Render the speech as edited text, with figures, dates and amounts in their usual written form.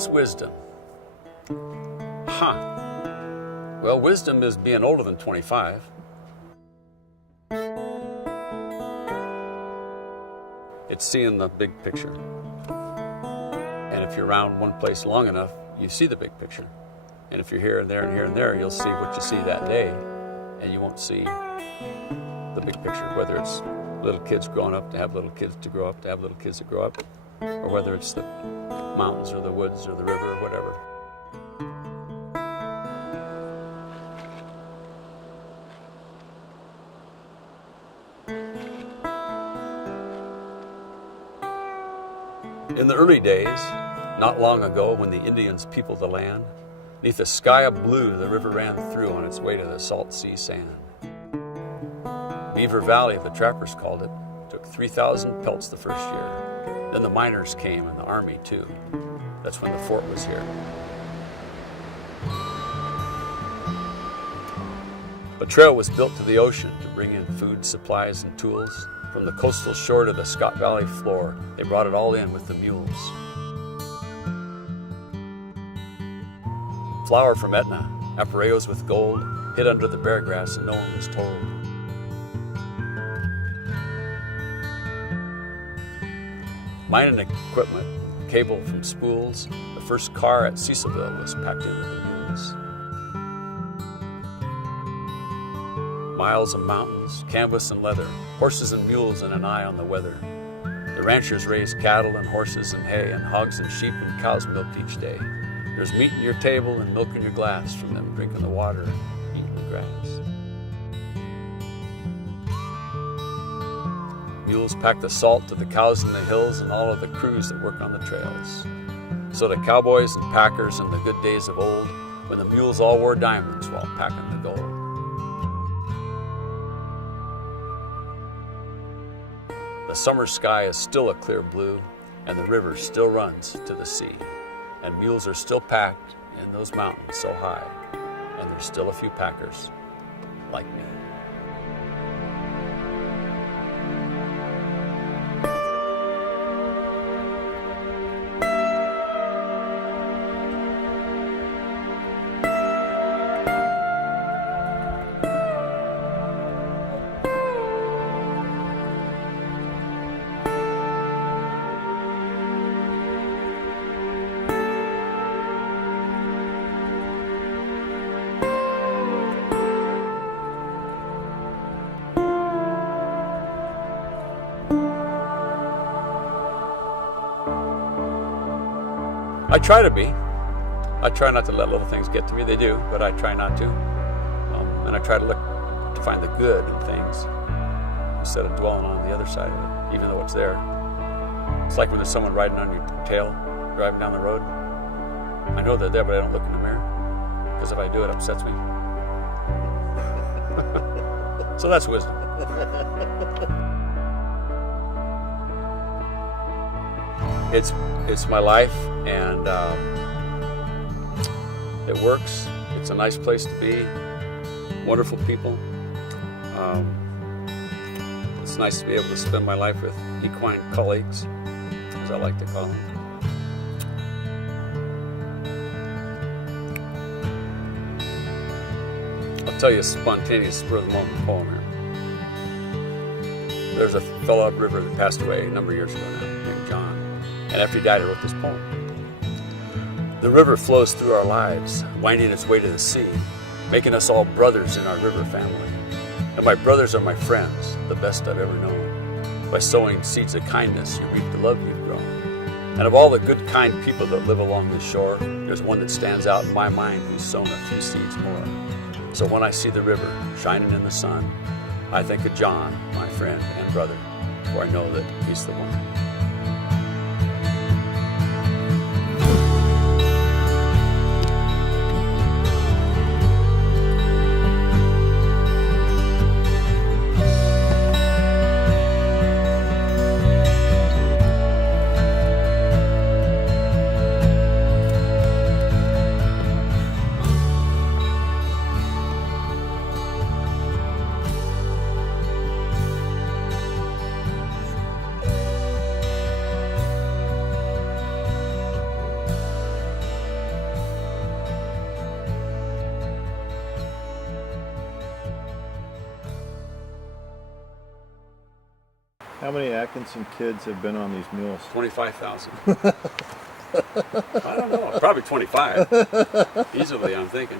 What's wisdom? Well, wisdom is being older than 25. It's seeing the big picture. And if you're around one place long enough, you see the big picture. And if you're here and there and here and there, you'll see what you see that day, and you won't see the big picture, whether it's little kids growing up to have little kids to grow up to have little kids that grow up, or whether it's the mountains or the woods or the river or whatever. In the early days, not long ago, when the Indians peopled the land, neath a sky of blue the river ran through on its way to the salt sea sand. Beaver Valley, the trappers called it, took 3,000 pelts the first year. Then the miners came and the army too. That's when the fort was here. A trail was built to the ocean to bring in food, supplies, and tools. From the coastal shore to the Scott Valley floor, they brought it all in with the mules. Flour from Etna, appareos with gold, hid under the bear grass and no one was told. Mining equipment, cable from spools, the first car at Cecilville was packed in with the mules. Miles of mountains, canvas and leather, horses and mules and an eye on the weather. The ranchers raised cattle and horses and hay, and hogs and sheep and cows milked each day. There's meat in your table and milk in your glass from them drinking the water, eating the grass. Mules pack the salt to the cows in the hills and all of the crews that work on the trails. So the cowboys and packers in the good days of old, when the mules all wore diamonds while packing the gold. The summer sky is still a clear blue, and the river still runs to the sea. And mules are still packed in those mountains so high, and there's still a few packers like me. I try to be. I try not to let little things get to me. They do, but I try not to. And I try to look to find the good in things instead of dwelling on the other side of it, even though it's there. It's like when there's someone riding on your tail, driving down the road. I know they're there, but I don't look in the mirror, because if I do, it upsets me. So that's wisdom. It's my life, and it works. It's a nice place to be. Wonderful people. It's nice to be able to spend my life with equine colleagues, as I like to call them. I'll tell you a spontaneous spur-of-the-moment poem here. There's a fellow upriver that passed away a number of years ago now, named John. And after he died, I wrote this poem. The river flows through our lives, winding its way to the sea, making us all brothers in our river family. And my brothers are my friends, the best I've ever known. By sowing seeds of kindness, you reap the love you've grown. And of all the good, kind people that live along the shore, there's one that stands out in my mind who's sown a few seeds more. So when I see the river shining in the sun, I think of John, my friend and brother, for I know that he's the one. How many Atkinson kids have been on these mules? 25,000. I don't know, probably 25. Easily, I'm thinking.